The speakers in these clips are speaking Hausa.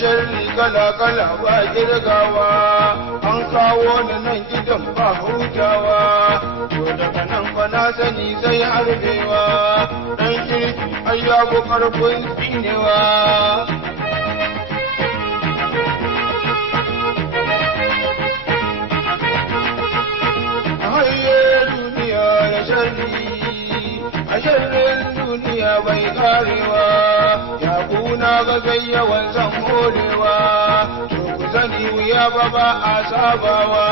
sharri kala-kala ba girgawa, an kawo ni nan gidan ba hutawa, to daga nan fa na sani sai harbewa, ɗan kirki ai ya fi ƙarfin tsinewa. Haye duniya da sharri, a sharrin duniya bai karewa, ya kuna ga zai yawan san morewa, to ku sani wuya ba a sabawa.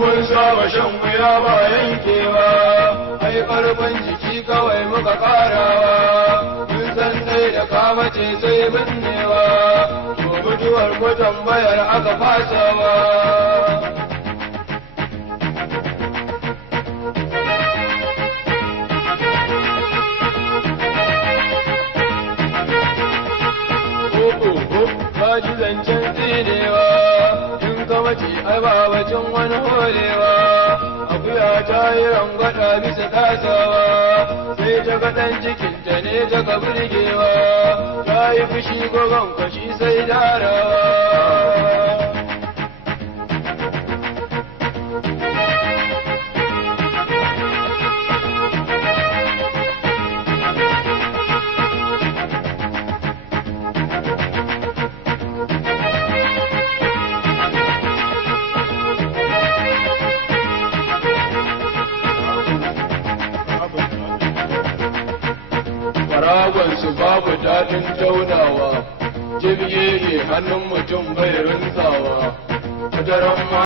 Mun saba shan wuya ba yankewa, ai ƙarfin jiki kawai muka ƙarawa, mun san dai da kamace sai binnewa, to mutuwar ko tambayar aka fasawa. Ka ji zancen tsinewa, in ka mace ai ba bacin wani holewa, akuya ta yi rangwada bisa tasawa, sai ta ga ɗan cikinta ne ta ga burgewa, ta yi fushi gogon kashi sai darawa. Faragonsu babu daɗin taunawa, jibge hannun mutum bai rinsawa,